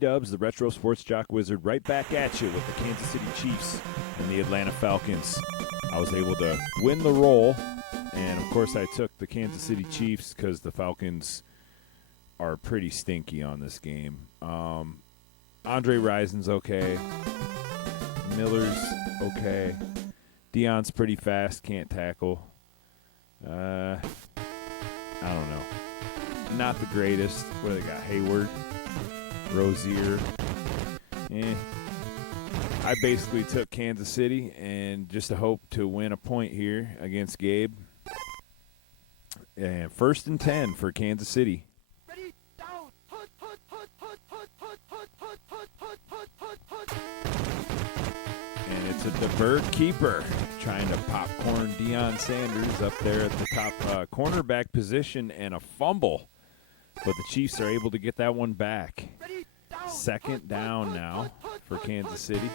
T-Dubs, the Retro Sports Jock Wizard, right back at you with the Kansas City Chiefs and the Atlanta Falcons. I was able to win the roll, and of course I took the Kansas City Chiefs because the Falcons are pretty stinky on this game. Andre Rison's okay. Miller's okay. Deion's pretty fast, can't tackle. I don't know. Not the greatest. What do they got? Hayward, Rozier. I basically took Kansas City and just to hope to win a point here against Gabe. And 1st and 10 for Kansas City. And it's a DeBerg keeper trying to popcorn Deion Sanders up there at the top cornerback position and a fumble. But the Chiefs are able to get that one back. 2nd down now for Kansas City.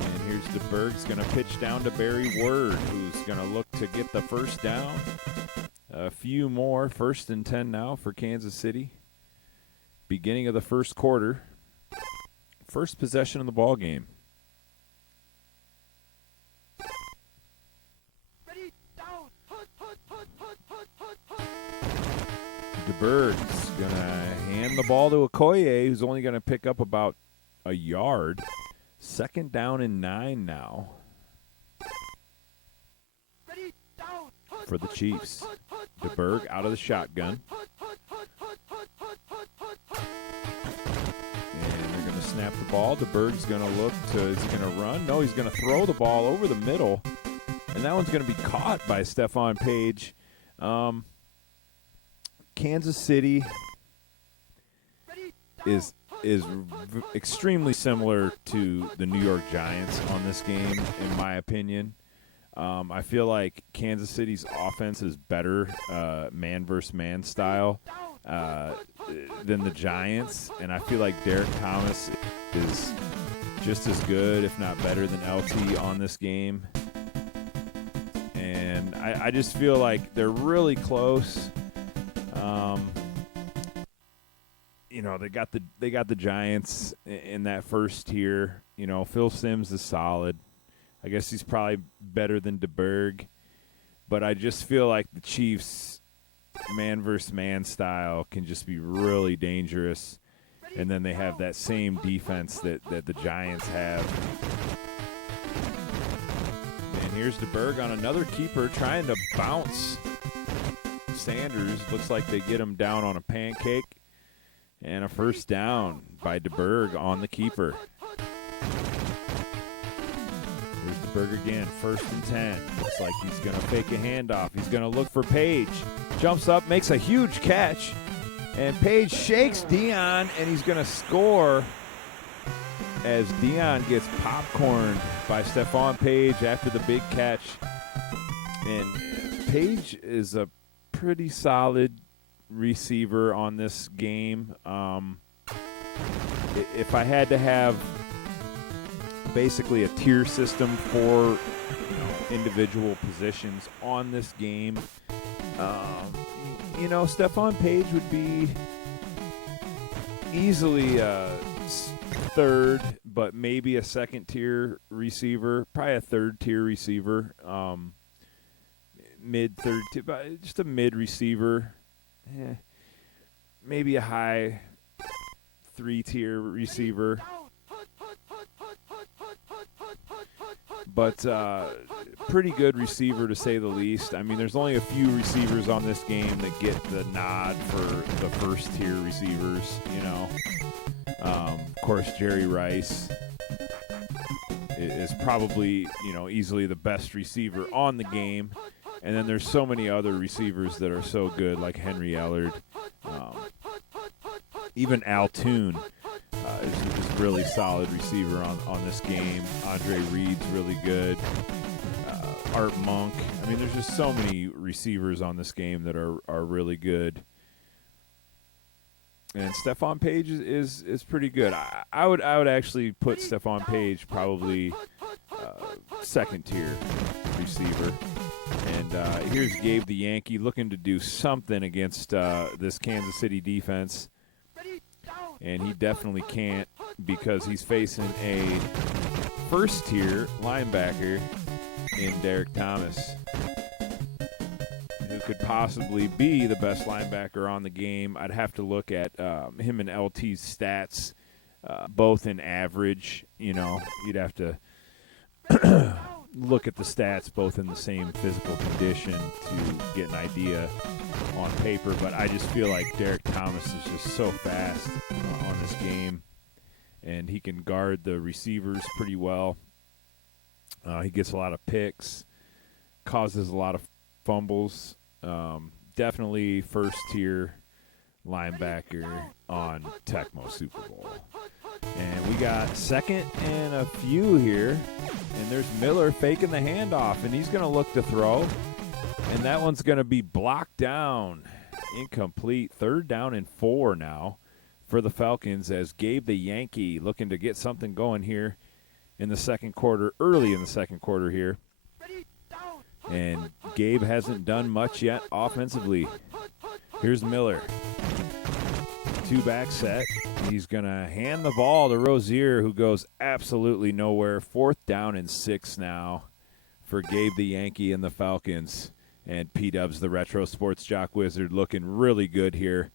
And here's DeBerg's going to pitch down to Barry Word, who's going to look to get the 1st down. A few more. 1st and 10 now for Kansas City. Beginning of the 1st quarter. First possession of the ball game. DeBerg's going to hand the ball to Okoye, who's only going to pick up about a yard. 2nd down and 9 now for the Chiefs. DeBerg out of the shotgun. And they're going to snap the ball. DeBerg's going to look to, is he going to run? No, he's going to throw the ball over the middle. And that one's going to be caught by Stephon Page. Kansas City is extremely similar to the New York Giants on this game, in my opinion. I feel like Kansas City's offense is better man versus man style than the Giants, and I feel like Derek Thomas is just as good, if not better, than LT on this game. And I just feel like they're really close. They got the Giants in that first tier. Phil Simms is solid. I guess he's probably better than DeBerg, but I just feel like the Chiefs man versus man style can just be really dangerous. And then they have that same defense that the Giants have. And here's DeBerg on another keeper trying to bounce Sanders. Looks like they get him down on a pancake. And a 1st down by DeBerg on the keeper. Here's DeBerg again, 1st and 10. Looks like he's going to fake a handoff. He's going to look for Page. Jumps up, makes a huge catch. And Page shakes Deion, and he's going to score as Deion gets popcorned by Stephon Page after the big catch. And Page is a pretty solid receiver on this game. If I had to have basically a tier system for individual positions on this game, Stephon Page would be easily 3rd, but maybe a 2nd tier receiver, probably a 3rd tier receiver, mid 3rd, just a mid receiver. Maybe a high 3-tier receiver. But pretty good receiver to say the least. I mean, there's only a few receivers on this game that get the nod for the 1st-tier receivers, Of course, Jerry Rice is probably, easily the best receiver on the game. And then there's so many other receivers that are so good, like Henry Ellard. Even Al Toon is a really solid receiver on this game. Andre Reed's really good. Art Monk. I mean, there's just so many receivers on this game that are really good. And Stephon Page is pretty good. I would actually put Stephon Page probably 2nd tier receiver. And here's Gabe the Yankee looking to do something against this Kansas City defense. and he definitely can't because he's facing a first-tier linebacker in Derek Thomas, who could possibly be the best linebacker on the game. I'd have to look at him and LT's stats, both in average. You'd have to look at the stats both in the same physical condition to get an idea on paper. But I just feel like Derek Thomas is just so fast on this game, and he can guard the receivers pretty well. He gets a lot of picks, causes a lot of fumbles. Definitely first-tier linebacker on Tecmo Super Bowl. And we got second and a few here, and there's Miller faking the handoff, and he's going to look to throw, and that one's going to be blocked down. Incomplete. 3rd down and 4 now for the Falcons as Gabe the Yankee looking to get something going here in the second quarter, early in the second quarter here. And Gabe hasn't done much yet offensively. Here's Miller. 2-back set. He's going to hand the ball to Rozier, who goes absolutely nowhere. 4th down and 6 now for Gabe the Yankee and the Falcons. And P-Dubs, the Retro Sports Jock Wizard, looking really good here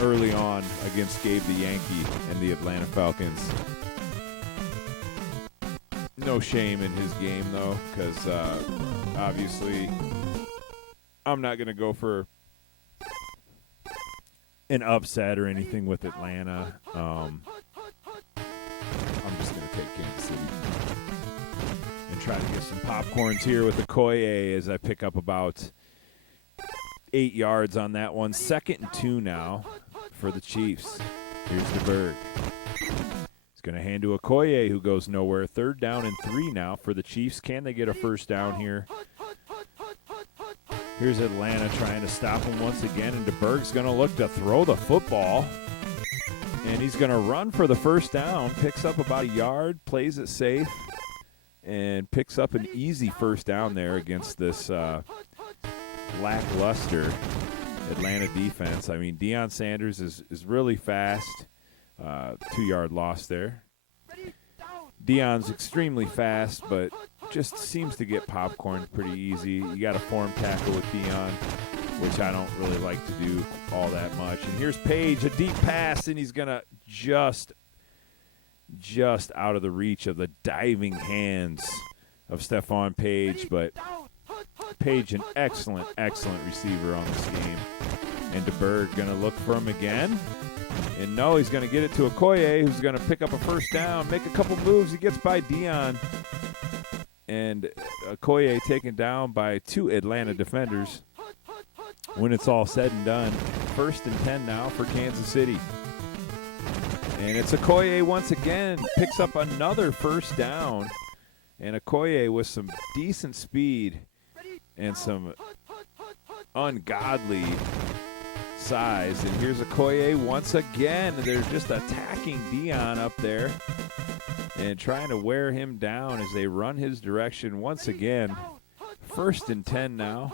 early on against Gabe the Yankee and the Atlanta Falcons. No shame in his game, though, because obviously I'm not going to go for an upset or anything with Atlanta. I'm just going to take Kansas City and try to get some popcorns here with Okoye as I pick up about 8 yards on that one. 2nd and 2 now for the Chiefs. Here's the Berg. Going to hand to Okoye, who goes nowhere. 3rd down and 3 now for the Chiefs. Can they get a first down here? Here's Atlanta trying to stop him once again, and DeBerg's going to look to throw the football. And he's going to run for the first down, picks up about a yard, plays it safe, and picks up an easy first down there against this lackluster Atlanta defense. I mean, Deion Sanders is really fast. 2-yard loss there. Deion's extremely fast, but just seems to get popcorn pretty easy. You got to form tackle with Deion, which I don't really like to do all that much. And here's Page, a deep pass, and he's going to just out of the reach of the diving hands of Stephon Page. But Page, an excellent receiver on this game. And DeBerg going to look for him again. And no, he's going to get it to Okoye, who's going to pick up a first down, make a couple moves. He gets by Deion. And Okoye taken down by 2 Atlanta defenders. When it's all said and done, 1st and 10 now for Kansas City. And it's Okoye once again, picks up another first down. And Okoye with some decent speed and some ungodly size. And here's Okoye once again. They're just attacking Deion up there and trying to wear him down as they run his direction once again. 1st and 10 now.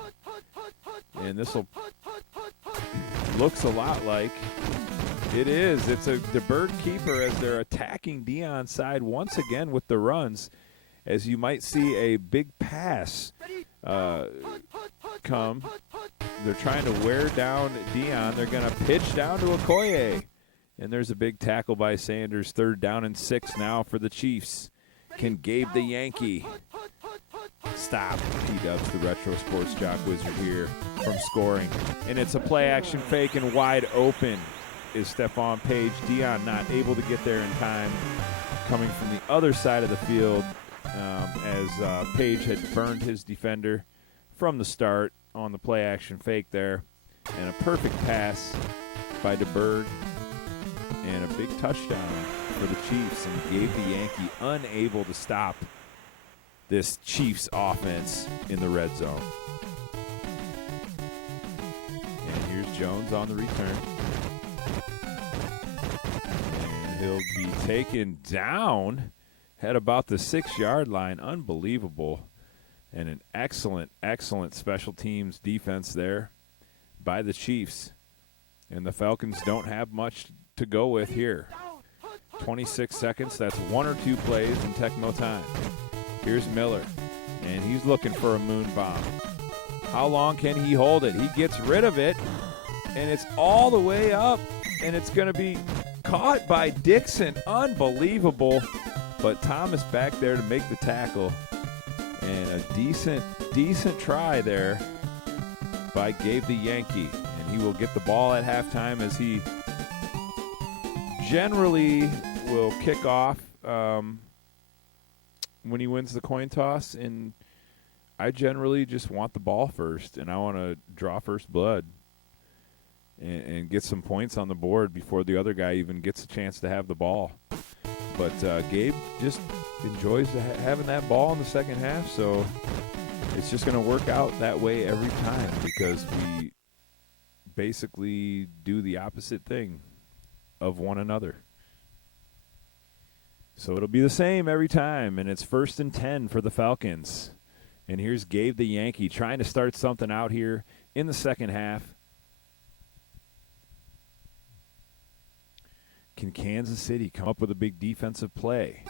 And this looks a lot like it is. It's the bird keeper as they're attacking Deion's side once again with the runs, as you might see a big pass come. They're trying to wear down Deion. They're going to pitch down to Okoye. And there's a big tackle by Sanders. 3rd down and 6 now for the Chiefs. Can Gabe the Yankee stop P-Dubs, the Retro Sports Jock Wizard, here from scoring? And it's a play-action fake, and wide open is Stephon Page. Deion not able to get there in time, coming from the other side of the field as Page had burned his defender from the start on the play-action fake there. And a perfect pass by DeBerg. And a big touchdown for the Chiefs. And Gabe the Yankee unable to stop this Chiefs offense in the red zone. And here's Jones on the return. And he'll be taken down at about the 6-yard line. Unbelievable. And an excellent special teams defense there by the Chiefs. And the Falcons don't have much to go with here. 26 seconds. That's 1 or 2 plays in Tecmo time. Here's Miller, and he's looking for a moon bomb. How long can he hold it? He gets rid of it, and it's all the way up, and it's going to be caught by Dixon. Unbelievable. But Thomas back there to make the tackle, and a decent try there by Gabe the Yankee. And he will get the ball at halftime, as he generally will kick off when he wins the coin toss. And I generally just want the ball first, and I want to draw first blood and get some points on the board before the other guy even gets a chance to have the ball. But Gabe just enjoys having that ball in the second half, so it's just going to work out that way every time, because we basically do the opposite thing of one another. So it'll be the same every time, and it's 1st and 10 for the Falcons. And here's Gabe the Yankee trying to start something out here in the second half. Can Kansas City come up with a big defensive play?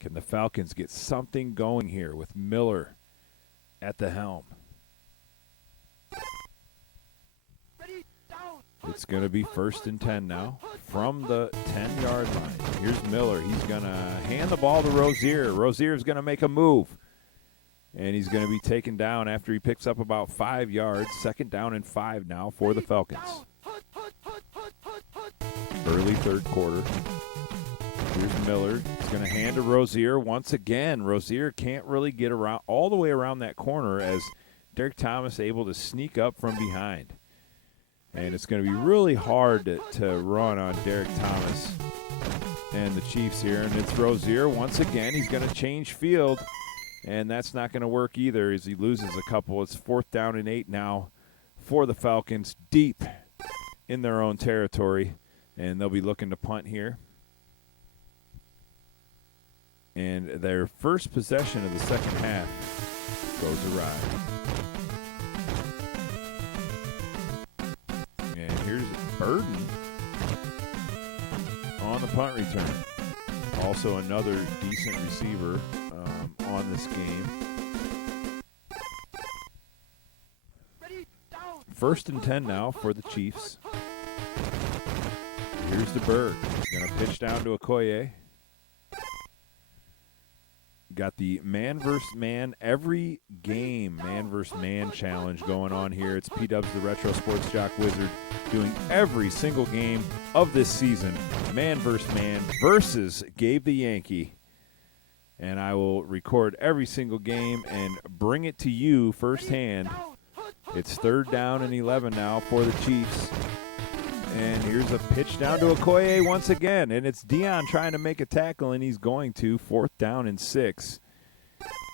Can the Falcons get something going here with Miller at the helm? It's going to be 1st and 10 now from the 10-yard line. Here's Miller. He's going to hand the ball to Rozier. Rozier's going to make a move, and he's going to be taken down after he picks up about 5 yards. 2nd down and 5 now for the Falcons. Early third quarter. Here's Miller. He's going to hand to Rozier once again. Rozier can't really get around all the way around that corner, as Derek Thomas able to sneak up from behind. And it's going to be really hard to run on Derek Thomas and the Chiefs here. And it's Rozier once again. He's going to change field, and that's not going to work either, as he loses a couple. It's 4th down and 8 now for the Falcons, deep in their own territory. And they'll be looking to punt here. And their first possession of the second half goes awry. And here's Burden on the punt return. Also another decent receiver on this game. 1st and 10 now for the Chiefs. Here's DeBerg. He's going to pitch down to Okoye. Got the man versus man every game, man versus man challenge going on here. It's P-Dubs, the Retro Sports Jock Wizard, doing every single game of this season, man versus Gabe the Yankee. And I will record every single game and bring it to you firsthand. It's 3rd down and 11 now for the Chiefs. And here's a pitch down to Okoye once again. And it's Dion trying to make a tackle, and he's going to. 4th down and 6.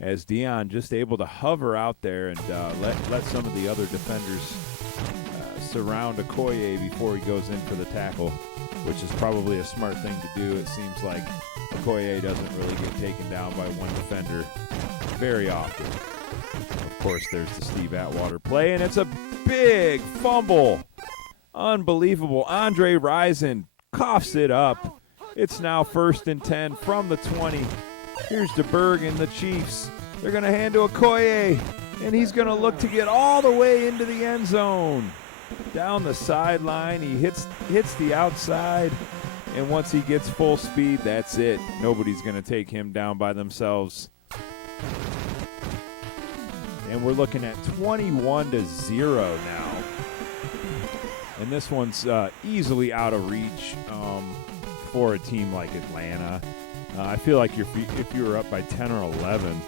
As Dion just able to hover out there and let some of the other defenders surround Okoye before he goes in for the tackle, which is probably a smart thing to do. It seems like Okoye doesn't really get taken down by one defender very often. Of course, there's the Steve Atwater play, and it's a big fumble. Unbelievable. Andre Rison coughs it up. It's now 1st and 10 from the 20. Here's DeBerg and the Chiefs. They're going to hand to Okoye, and he's going to look to get all the way into the end zone. Down the sideline, he hits the outside, and once he gets full speed, that's it. Nobody's going to take him down by themselves. And we're looking at 21-0 now. And this one's easily out of reach for a team like Atlanta. I feel like if you were up by 10 or 11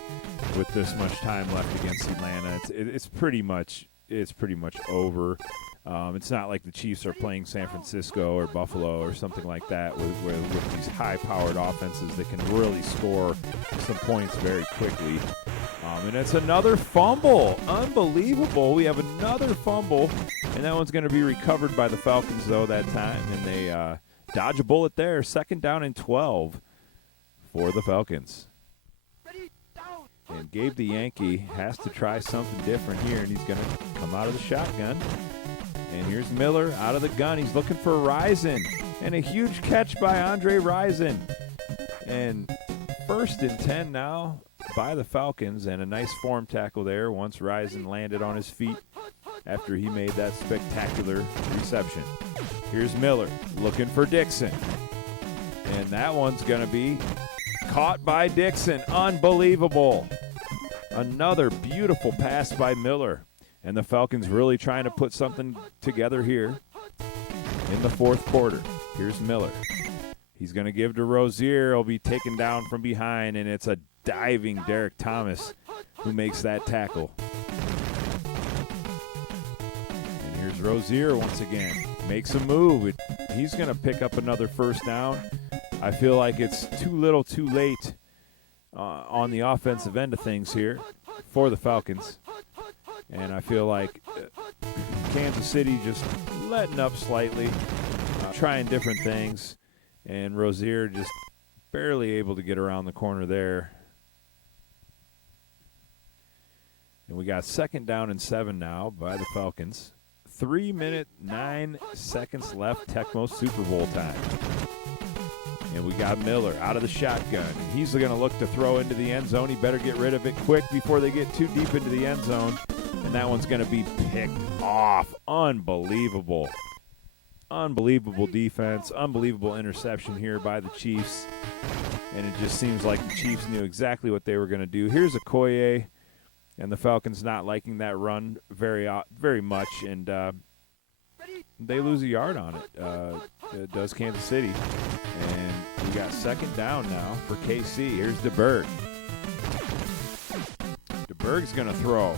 with this much time left against Atlanta, it's pretty much over. It's not like the Chiefs are playing San Francisco or Buffalo or something like that with these high-powered offenses that can really score some points very quickly. And it's another fumble. Unbelievable. We have another fumble, and that one's going to be recovered by the Falcons, though, that time. And they dodge a bullet there. 2nd down and 12 for the Falcons. And Gabe the Yankee has to try something different here, and he's going to come out of the shotgun. And here's Miller out of the gun. He's looking for Rison. And a huge catch by Andre Rison. And 1st and 10 now by the Falcons, and a nice form tackle there once Rison landed on his feet after he made that spectacular reception. Here's Miller looking for Dixon. And that one's going to be caught by Dixon. Unbelievable. Another beautiful pass by Miller. And the Falcons really trying to put something together here in the 4th quarter. Here's Miller. He's going to give to Rozier. He'll be taken down from behind, and it's a diving Derek Thomas who makes that tackle. And here's Rozier once again. Makes a move. He's going to pick up another 1st down. I feel like it's too little too late on the offensive end of things here for the Falcons. And I feel like Kansas City just letting up slightly, trying different things. And Rozier just barely able to get around the corner there. And we got 2nd down and 7 now by the Falcons. 3 minutes, 9 seconds left, Tecmo Super Bowl time. And we got Miller out of the shotgun. He's going to look to throw into the end zone. He better get rid of it quick before they get too deep into the end zone. And that one's going to be picked off. Unbelievable. Unbelievable defense. Unbelievable interception here by the Chiefs. And it just seems like the Chiefs knew exactly what they were going to do. Here's Okoye. And the Falcons not liking that run very much. And they lose a yard on it. Does Kansas City. And we got 2nd down now for KC. Here's DeBerg. DeBerg's going to throw.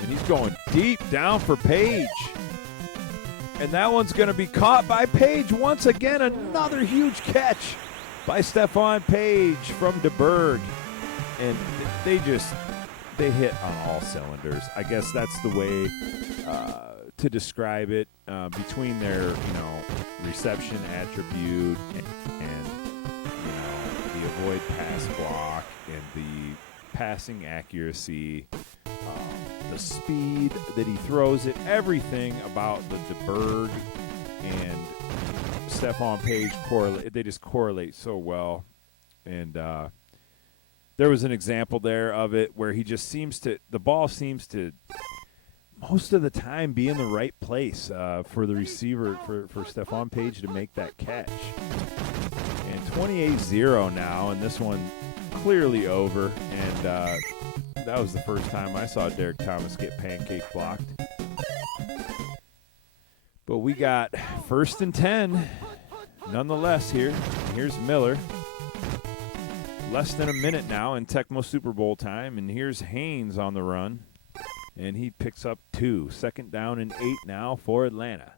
And he's going deep down for Page. And that one's going to be caught by Page once again. Another huge catch by Stephon Page from DeBerg. And they hit on all cylinders. I guess that's the way to describe it, between their, reception attribute and the avoid pass block and the passing accuracy, the speed that he throws it, everything about the DeBerg and Stephon Page they just correlate so well. And there was an example there of it where he just the ball seems to most of the time be in the right place for the receiver, for Stephon Page to make that catch. And 28-0 now, and this one clearly over. And that was the first time I saw Derek Thomas get pancake blocked. But we got 1st and 10 nonetheless here. Here's Miller. Less than a minute now in Tecmo Super Bowl time, and here's Haynes on the run. And he picks up 2. 2nd down and 8 now for Atlanta.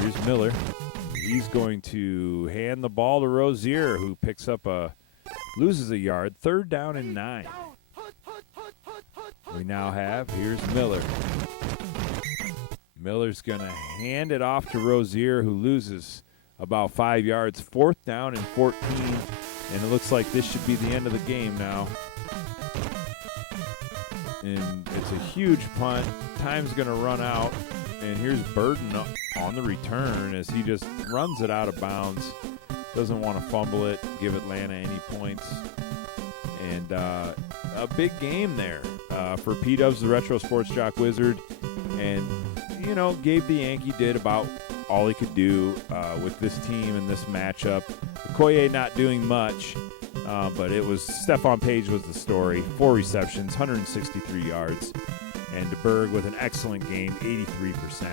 Here's Miller. He's going to hand the ball to Rozier, who loses a yard. 3rd down and 9. We now have, here's Miller. Miller's going to hand it off to Rozier, who loses about 5 yards. 4th down and 14. And it looks like this should be the end of the game now. And it's a huge punt. Time's going to run out. And here's Burden on the return as he just runs it out of bounds. Doesn't want to fumble it, give Atlanta any points. And a big game there for P-Dubs, the Retro Sports Jock Wizard. And, Gabe the Yankee did about all he could do with this team and this matchup. Okoye not doing much. But it was Stephon Page was the story. 4 receptions, 163 yards. And DeBerg with an excellent game, 83%.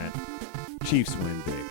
Chiefs win big.